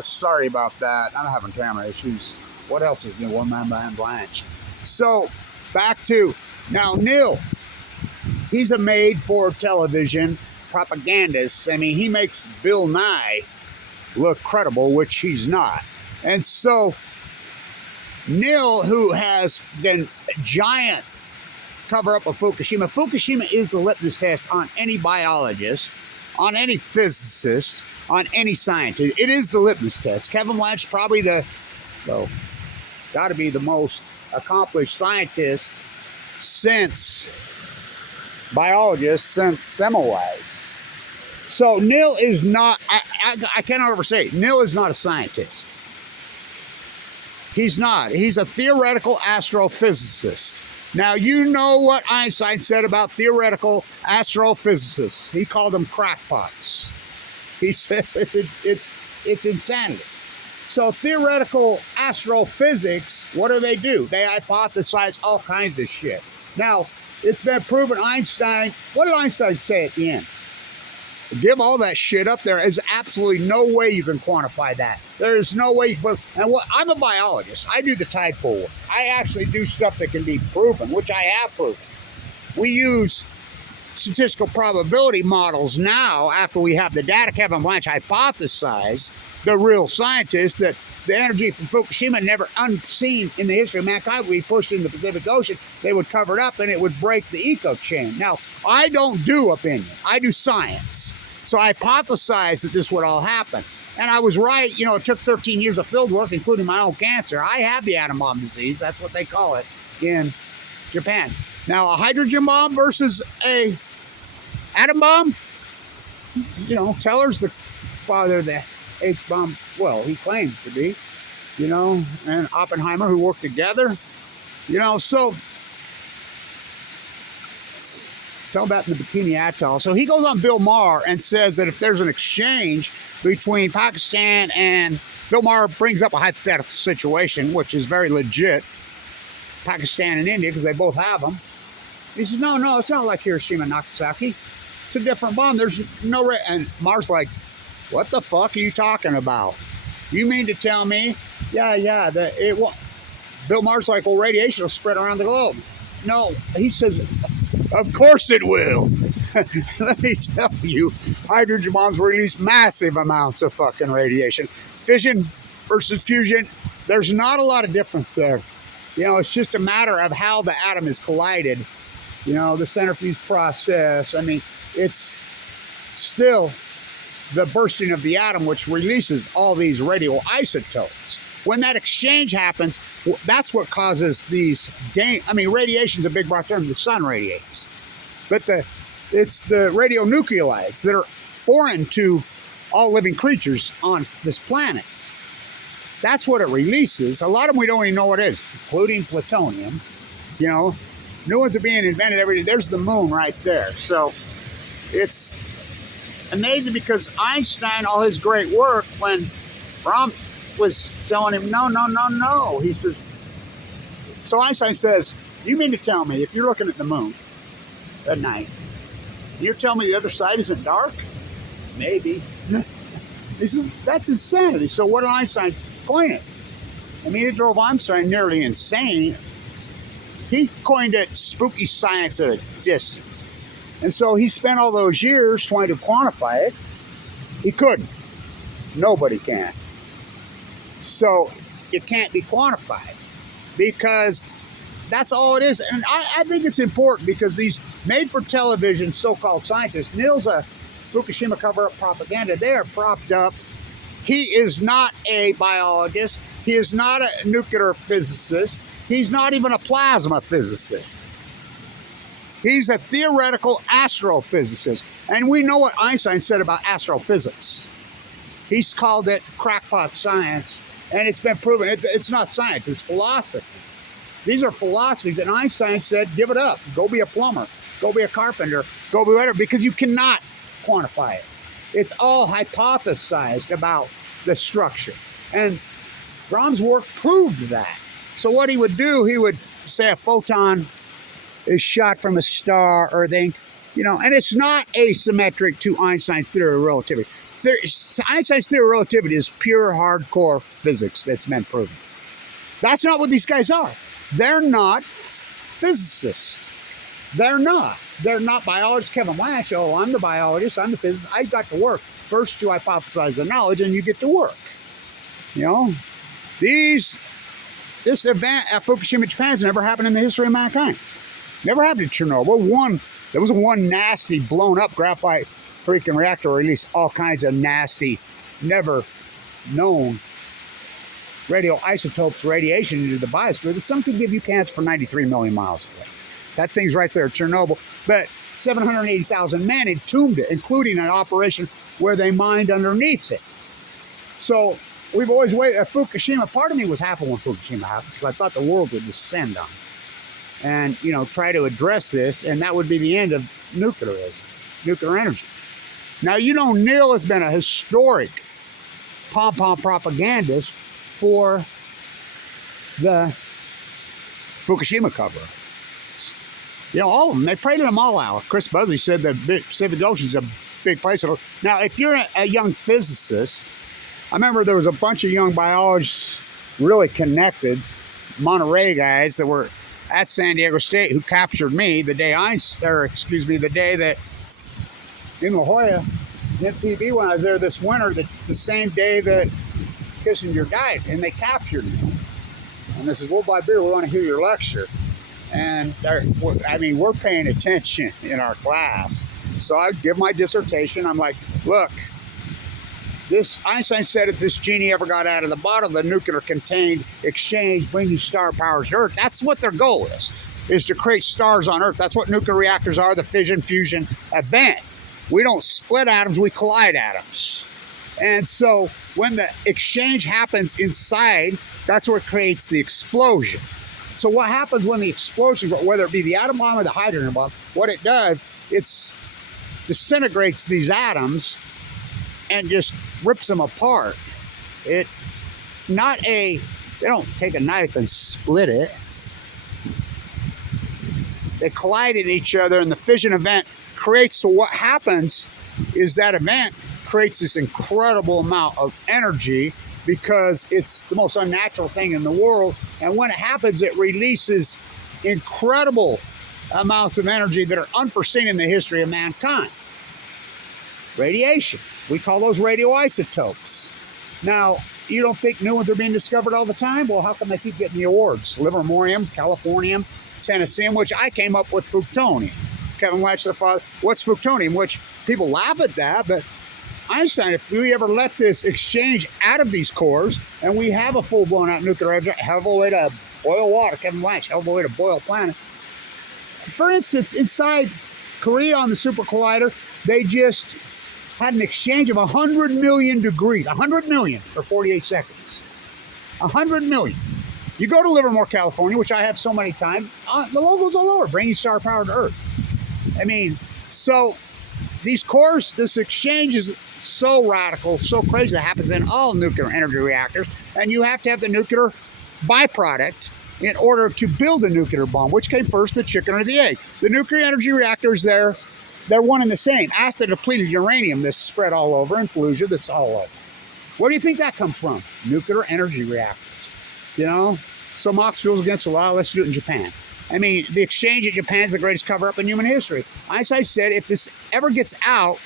Sorry about that. I'm having camera issues. What else is new? One man behind Blanche. So, back to now, Neil. He's a made-for-television propagandist. I mean, he makes Bill Nye look credible, which he's not. And so, Neil, who has been a giant cover-up of Fukushima. Fukushima is the litmus test on any biologist, on any physicist, on any scientist. It is the litmus test. Kevin Blanch, probably got to be the most accomplished scientist since Semmelweis. So Neil is not, I cannot overstate it. Neil is not a scientist. He's not. He's a theoretical astrophysicist. Now, you know what Einstein said about theoretical astrophysicists. He called them crackpots. He says it's insanity. So theoretical astrophysics, what do? They hypothesize all kinds of shit. Now, it's been proven Einstein, what did Einstein say at the end? Give all that shit up. There is absolutely no way you can quantify that. There is no way. I'm a biologist. I do the tide pool work. I actually do stuff that can be proven, which I have proven. We use statistical probability models now after we have the data. Kevin Blanch hypothesized, the real scientist, that the energy from Fukushima, never unseen in the history of mankind, we pushed in the Pacific Ocean, they would cover it up and it would break the eco chain. Now, I don't do opinion. I do science. So I hypothesized that this would all happen. And I was right. You know, it took 13 years of field work, including my own cancer. I have the atom bomb disease. That's what they call it in Japan. Now, a hydrogen bomb versus a atom bomb, you know, Teller's the father of the H-bomb. Well, he claims to be, you know, and Oppenheimer, who worked together, you know, so tell about the Bikini Atoll. So he goes on Bill Maher and says that if there's an exchange between Pakistan and Bill Maher brings up a hypothetical situation, which is very legit, Pakistan and India, because they both have them. He says, no, it's not like Hiroshima and Nagasaki. It's a different bomb. There's no... And Maher's like, what the fuck are you talking about? You mean to tell me? Yeah, Bill Maher's like, well, radiation will spread around the globe. No, he says, of course it will. Let me tell you, hydrogen bombs release massive amounts of fucking radiation. Fission versus fusion, there's not a lot of difference there. You know, it's just a matter of how the atom is collided. You know, the centrifuge process. I mean, it's still the bursting of the atom which releases all these radioisotopes. When that exchange happens, that's what causes these... radiation's a big broad term. The sun radiates. But it's the radionuclides that are foreign to all living creatures on this planet. That's what it releases. A lot of them we don't even know what it is, including plutonium. You know, new ones are being invented every day. There's the moon right there. So it's amazing because Einstein, all his great work, when Brahm was telling him, no. He says, so Einstein says, you mean to tell me if you're looking at the moon at night, you're telling me the other side isn't dark? Maybe. He says, that's insanity. So what did Einstein coin it? I mean, it drove Einstein nearly insane. He coined it spooky science at a distance. And so he spent all those years trying to quantify it. He couldn't. Nobody can. So it can't be quantified because that's all it is. And I think it's important because these made-for-television so-called scientists, Neil's a Fukushima cover-up propaganda, they are propped up. He is not a biologist. He is not a nuclear physicist. He's not even a plasma physicist. He's a theoretical astrophysicist. And we know what Einstein said about astrophysics. He's called it crackpot science. And it's been proven. It's not science. It's philosophy. These are philosophies. And Einstein said, give it up. Go be a plumber. Go be a carpenter. Go be whatever. Because you cannot quantify it. It's all hypothesized about the structure. And Brahms' work proved that. So what he would do, he would say a photon is shot from a star or thing, you know, and it's not asymmetric to Einstein's theory of relativity. Einstein's theory of relativity is pure hardcore physics that's been proven. That's not what these guys are. They're not physicists. They're not. They're not biologists. Kevin Lash, oh, I'm the biologist, I'm the physicist. I got to work. First you hypothesize the knowledge and you get to work. You know, this event at Fukushima, Japan has never happened in the history of mankind. Never happened in Chernobyl. There was one nasty blown up graphite freaking reactor released all kinds of nasty, never known radioisotopes, radiation into the biosphere. The sun could give you cancer for 93 million miles away. That thing's right there, Chernobyl. But 780,000 men entombed it, including an operation where they mined underneath it. So we've always waited. At Fukushima, part of me was happy when Fukushima happened because I thought the world would descend on it. And, you know, try to address this, and that would be the end of nuclearism, nuclear energy. Now, you know, Neil has been a historic pom-pom propagandist for the Fukushima cover-up. You know, all of them, they paraded them all out. Chris Buzzley said the Pacific Ocean's a big place. Now, if you're a young physicist, I remember there was a bunch of young biologists really connected, Monterey guys that were at San Diego State who captured me the day the day that in La Jolla, MPB, when I was there this winter, the same day that Kissinger died, and they captured me. And they said, "Well, by beer, we want to hear your lecture." And I mean, we're paying attention in our class. So I give my dissertation. I'm like, look, Einstein said if this genie ever got out of the bottle, the nuclear contained exchange bringing star powers to Earth. That's what their goal is to create stars on Earth. That's what nuclear reactors are, the fission fusion event. We don't split atoms, we collide atoms. And so when the exchange happens inside, that's what creates the explosion. So what happens when the explosion, whether it be the atom bomb or the hydrogen bomb, what it does, it disintegrates these atoms and just rips them apart. They don't take a knife and split it. They collide in each other, and the fission event creates, so what happens is that event creates this incredible amount of energy because it's the most unnatural thing in the world. And when it happens, it releases incredible amounts of energy that are unforeseen in the history of mankind. Radiation. We call those radioisotopes. Now, you don't think new ones are being discovered all the time? Well, how come they keep getting the awards? Livermorium, Californium, Tennessine, which I came up with plutonium. Kevin Latch, the father, what's plutonium? Which people laugh at that, but Einstein, if we ever let this exchange out of these cores, and we have a full-blown out nuclear energy, hell of a way to boil water, Kevin Latch, hell of a way to boil a planet. For instance, inside Korea on the super collider, they just had an exchange of 100 million degrees, 100 million for 48 seconds. 100 million. You go to Livermore, California, which I have so many times, the logo's all over, bringing star power to Earth. I mean, so these cores, this exchange is so radical, so crazy, that happens in all nuclear energy reactors, and you have to have the nuclear byproduct in order to build a nuclear bomb. Which came first, the chicken or the egg? The nuclear energy reactors, they're one and the same. Acid depleted uranium that's spread all over, and fluoride that's all over. Where do you think that comes from? Nuclear energy reactors. You know? So Moxfield's against the law, let's do it in Japan. I mean, the exchange in Japan is the greatest cover-up in human history. Einstein said if this ever gets out,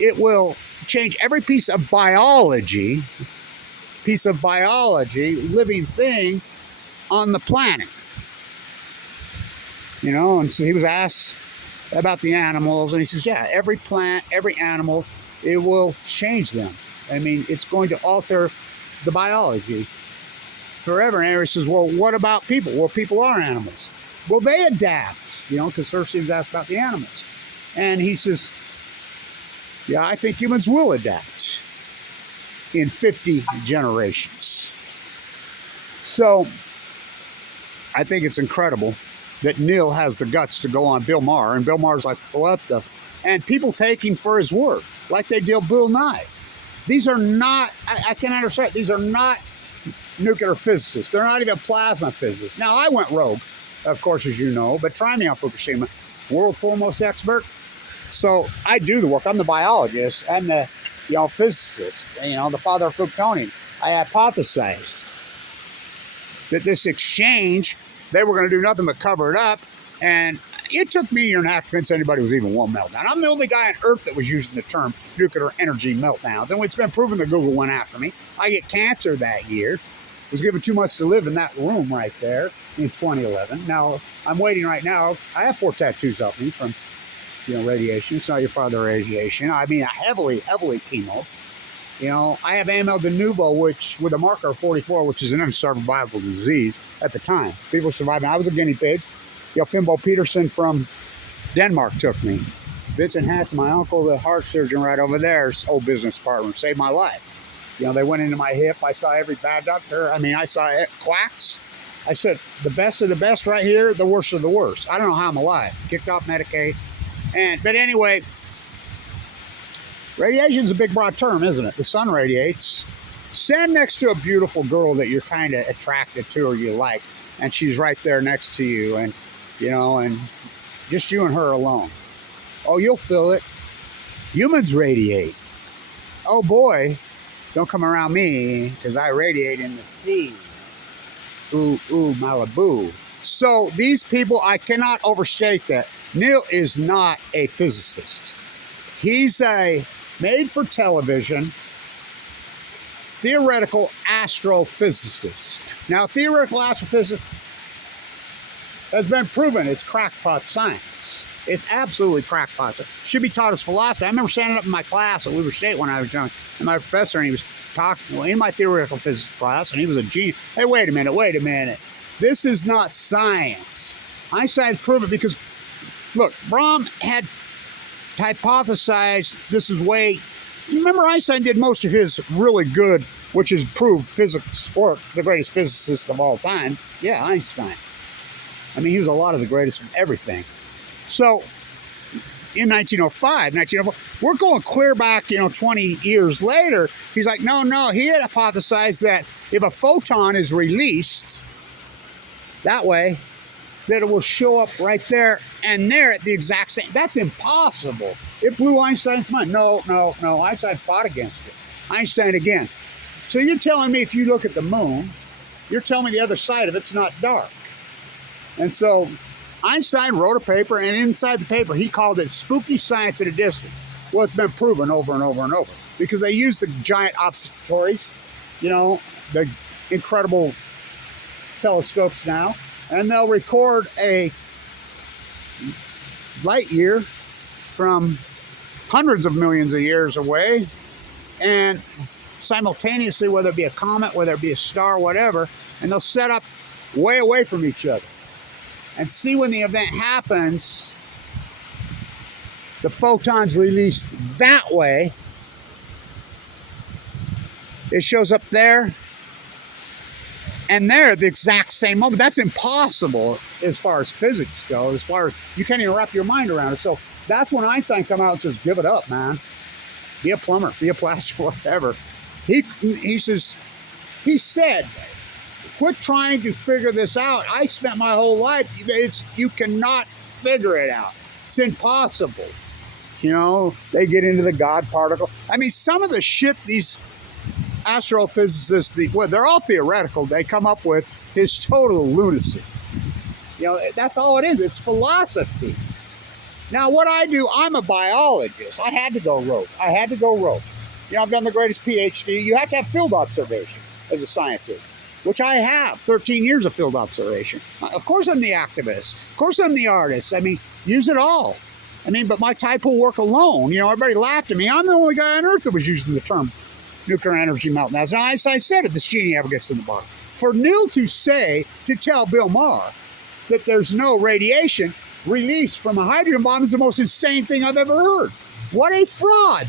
it will change every piece of biology, living thing on the planet. You know, and so he was asked about the animals, and he says, yeah, every plant, every animal, it will change them. I mean, it's going to alter the biology forever. And he says, well, what about people? Well, people are animals. Well, they adapt, you know, because first he was asked about the animals. And he says, yeah, I think humans will adapt in 50 generations. So I think it's incredible that Neil has the guts to go on Bill Maher, and Bill Maher's like, what the? And people take him for his word, like they did Bill Nye. These are not, I can understand, these are not nuclear physicists. They're not even plasma physicists. Now, I went rogue, of course, as you know, but try me on Fukushima, world foremost expert. So I do the work. I'm the biologist. I'm the physicist, the father of Fukushima, I hypothesized that this exchange, they were going to do nothing but cover it up. And it took me a year and a half to convince anybody was even one meltdown. I'm the only guy on Earth that was using the term nuclear energy meltdowns. And it's been proven that Google went after me. I get cancer that year. Was given too much to live in that room right there in 2011. Now, I'm waiting right now. I have 4 tattoos off me from, radiation. It's not your father radiation. I mean, heavily chemo. I have AML de novo, which with a marker of 44, which is an unsurvivable disease at the time. People surviving. I was a guinea pig. Fimbo Peterson from Denmark took me. Vincent Hatz, my uncle, the heart surgeon right over there, old business partner, saved my life. They went into my hip. I saw every bad doctor. I mean, I saw quacks. I said, the best of the best right here, the worst of the worst. I don't know how I'm alive. Kicked off Medicaid. But anyway, radiation's a big broad term, isn't it? The sun radiates. Stand next to a beautiful girl that you're kind of attracted to or you like, and she's right there next to you, and, and just you and her alone. Oh, you'll feel it. Humans radiate. Oh, boy. Don't come around me, because I radiate in the sea. Ooh, Malibu. So these people, I cannot overstate that. Neil is not a physicist. He's a made-for-television theoretical astrophysicist. Now, theoretical astrophysicist has been proven it's crackpot science. It's absolutely crackpot. Should be taught as philosophy. I remember standing up in my class at Weber State when I was young, and my professor, and he was talking in my theoretical physics class, and he was a genius. Hey, wait a minute. This is not science. Einstein proved it because, look, Brahm had hypothesized this is way. You remember Einstein did most of his really good, which is proved physics work, the greatest physicist of all time. Yeah, Einstein. I mean, he was a lot of the greatest of everything. So, in 1904, we're going clear back, 20 years later. He's like, no, he had hypothesized that if a photon is released that way, that it will show up right there and there at the exact same. That's impossible. It blew Einstein's mind. No. Einstein fought against it. Einstein again. So you're telling me if you look at the moon, you're telling me the other side of it's not dark. And so Einstein wrote a paper, and inside the paper, he called it spooky science at a distance. Well, it's been proven over and over and over because they use the giant observatories, the incredible telescopes now, and they'll record a light year from hundreds of millions of years away, and simultaneously, whether it be a comet, whether it be a star, whatever, and they'll set up way away from each other. And see when the event happens, the photon's released that way. It shows up there and there at the exact same moment. That's impossible as far as physics go, as far as you can't even wrap your mind around it. So that's when Einstein come out and says, give it up, man. Be a plumber, be a plasterer, whatever. He said, quit trying to figure this out. I spent my whole life. You cannot figure it out. It's impossible. They get into the God particle. I mean, some of the shit these astrophysicists, they're all theoretical. They come up with is total lunacy. That's all it is. It's philosophy. Now, what I do, I'm a biologist. I had to go rogue. I've done the greatest PhD. You have to have field observation as a scientist, which I have 13 years of field observation. Of course I'm the activist. Of course I'm the artist. I mean, use it all. But my type will work alone. Everybody laughed at me. I'm the only guy on Earth that was using the term nuclear energy meltdowns. Now, Einstein said it, this genie ever gets in the bottle. For Neil to tell Bill Maher that there's no radiation released from a hydrogen bomb is the most insane thing I've ever heard. What a fraud.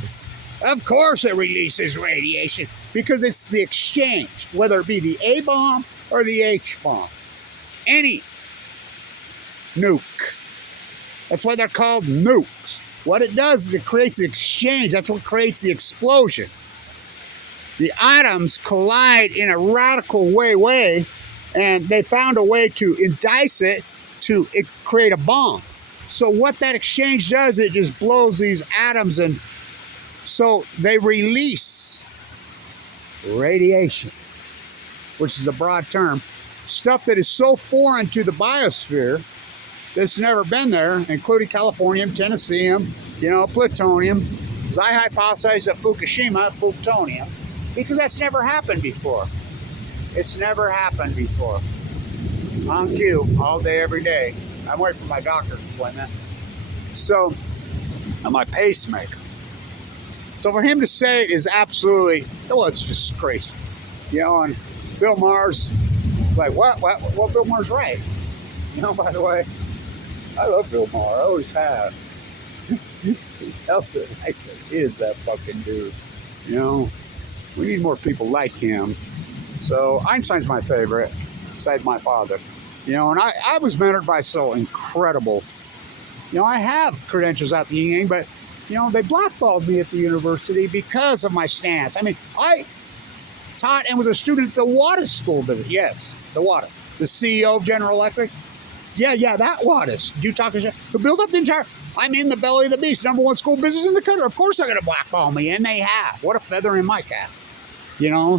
Of course it releases radiation because it's the exchange, whether it be the A bomb or the H bomb. Any nuke. That's why they're called nukes. What it does is it creates the exchange. That's what creates the explosion. The atoms collide in a radical way, and they found a way to indice it to create a bomb. So what that exchange does, it just blows these atoms and So they release radiation, which is a broad term, stuff that is so foreign to the biosphere that's never been there, including californium, tennessium, plutonium. Because I hypothesize that Fukushima, plutonium, because that's never happened before. It's never happened before. On cue, all day, every day. I'm waiting for my doctor to explain that. So, and my pacemaker. So for him to say it is absolutely, well, it's just crazy. And Bill Maher's like, what? Well, Bill Maher's right. By the way, I love Bill Maher. I always have. He tells it like it is, that fucking dude. We need more people like him. So Einstein's my favorite, besides my father. And I was mentored by so incredible. I have credentials at the Ying, but they blackballed me at the university because of my stance. I mean, I taught and was a student at the Wattis School visit. Yes, the Wattis. The CEO of General Electric. Yeah, that Wattis. You talk to who built up the entire. I'm in the belly of the beast, #1 school business in the country. Of course they're going to blackball me, and they have. What a feather in my cap.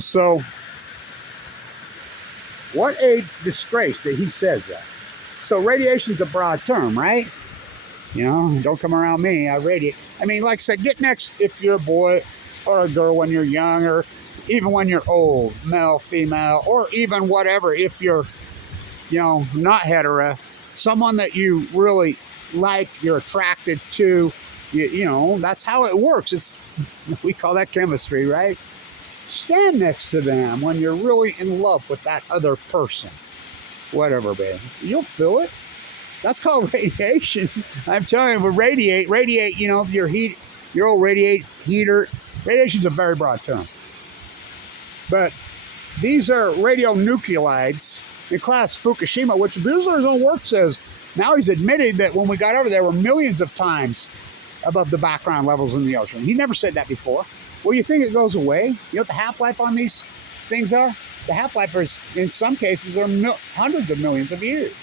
So what a disgrace that he says that. So radiation's a broad term, right? Don't come around me, I radiate. I mean, like I said, get next if you're a boy or a girl when you're young, or even when you're old, male, female, or even whatever, if you're, not hetero, someone that you really like, you're attracted to, that's how it works. We call that chemistry, right? Stand next to them when you're really in love with that other person. Whatever, babe. You'll feel it. That's called radiation. I'm telling you, radiate, your heat, your old radiate heater. Radiation's a very broad term. But these are radionuclides in class Fukushima, which Buechler's own work says. Now he's admitted that when we got over there, were millions of times above the background levels in the ocean. He never said that before. Well, you think it goes away? You know what the half-life on these things are? The half-life is, in some cases, are hundreds of millions of years.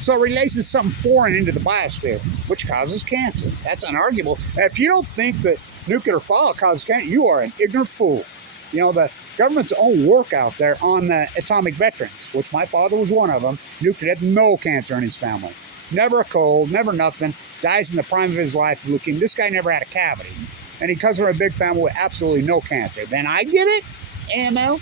So it releases something foreign into the biosphere, which causes cancer. That's unarguable. And if you don't think that nuclear fallout causes cancer, you are an ignorant fool. The government's own work out there on the atomic veterans, which my father was one of them, nuclear, had no cancer in his family. Never a cold, never nothing, dies in the prime of his life of leukemia. This guy never had a cavity. And he comes from a big family with absolutely no cancer. Then I get it, AML.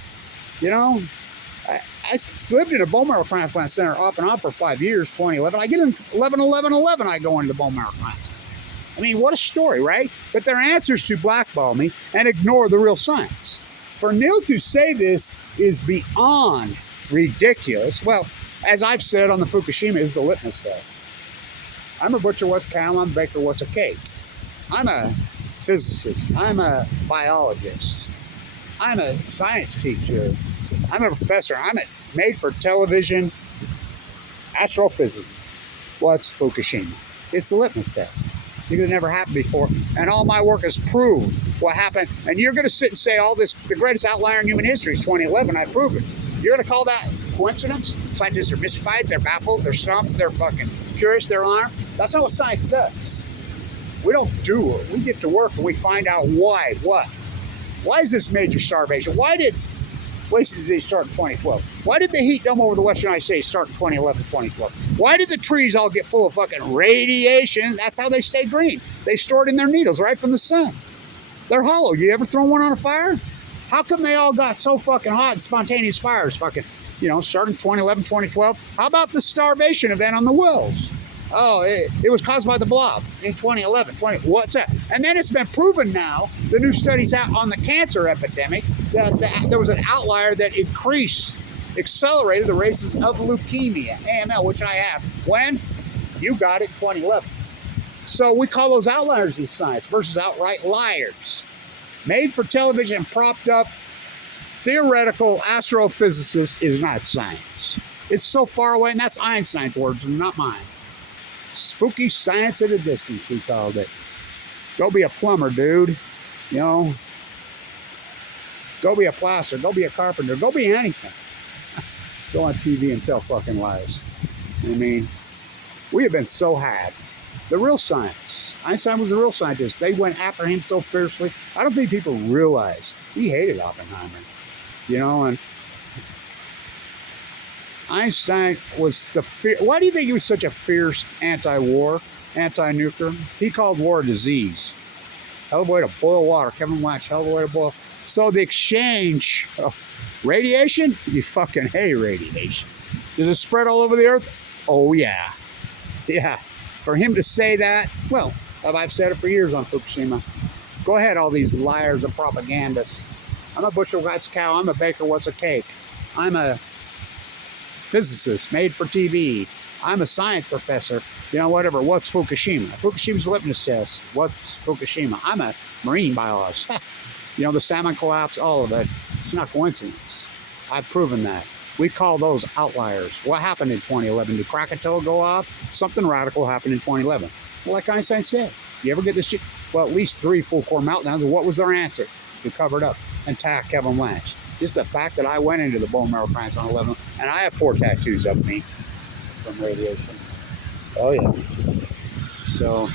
I lived in a bone marrow transplant center off and on for 5 years, 2011. I get in 11/11/11, I go into the bone marrow transplant. I mean, what a story, right? But their answers to blackball me and ignore the real science. For Neil to say this is beyond ridiculous. Well, as I've said on the Fukushima, is the litmus test. I'm a butcher, what's a cow? I'm a baker, what's a cake? I'm a physicist. I'm a biologist. I'm a science teacher. I'm a professor. I'm a made-for-television astrophysicist. What's Fukushima? It's the litmus test. Because it never happened before. And all my work has proved what happened. And you're going to sit and say all this, the greatest outlier in human history is 2011. I proved it. You're going to call that coincidence? Scientists are mystified. They're baffled. They're stumped. They're fucking curious. They're alarmed. That's not what science does. We don't do it. We get to work and we find out why. What? Why is this major starvation? Why did wasted disease start in 2012? Why did the heat dome over the western United States start in 2011, 2012? Why did the trees all get full of fucking radiation? That's how they stay green. They store it in their needles right from the sun. They're hollow. You ever throw one on a fire? How come they all got so fucking hot and spontaneous fires fucking, starting 2011, 2012? How about the starvation event on the Wells? Oh, it was caused by the blob in 2011. What's that? And then it's been proven now, the new studies out on the cancer epidemic, that there was an outlier that accelerated the races of leukemia, AML, which I have. When? You got it, 2011. So we call those outliers in science versus outright liars. Made for television and propped up theoretical astrophysicist is not science. It's so far away, and that's Einstein's words, not mine. Spooky science at a distance, we called it. Go be a plumber, dude. Go be a plasterer. Go be a carpenter. Go be anything. Go on TV and tell fucking lies. I mean, we have been so had. the real science. Einstein was the real scientist. They went after him so fiercely. I don't think people realize he hated Oppenheimer. You know, and Einstein was why do you think he was such a fierce anti-war, anti-nuclear? He called war a disease. Hell of a way to boil water. Kevin Watch, hell of a way to boil. So the exchange of radiation, you fucking hate radiation. Does it spread all over the earth? Oh, yeah. Yeah. For him to say that, well, I've said it for years on Fukushima. Go ahead, all these liars and propagandists. I'm a butcher, what's a cow? I'm a baker, what's a cake? I'm a physicist made for TV. I'm a science professor. You know, whatever. What's Fukushima? Fukushima's a litmus test. What's Fukushima? I'm a marine biologist. You know, the salmon collapse, all of it. It's not coincidence. I've proven that. We call those outliers. What happened in 2011? Did Krakatoa go off? Something radical happened in 2011. Well, like Einstein said, you ever get this shit? Well, at least 3 full core meltdowns. And what was their answer? To cover it up and attack Kevin Blanche. Just the fact that I went into the bone marrow plants on 11, and I have 4 tattoos of me from radiation. Oh, yeah. So,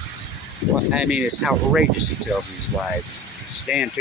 well, I mean, it's outrageous he tells these lies. Stay tuned.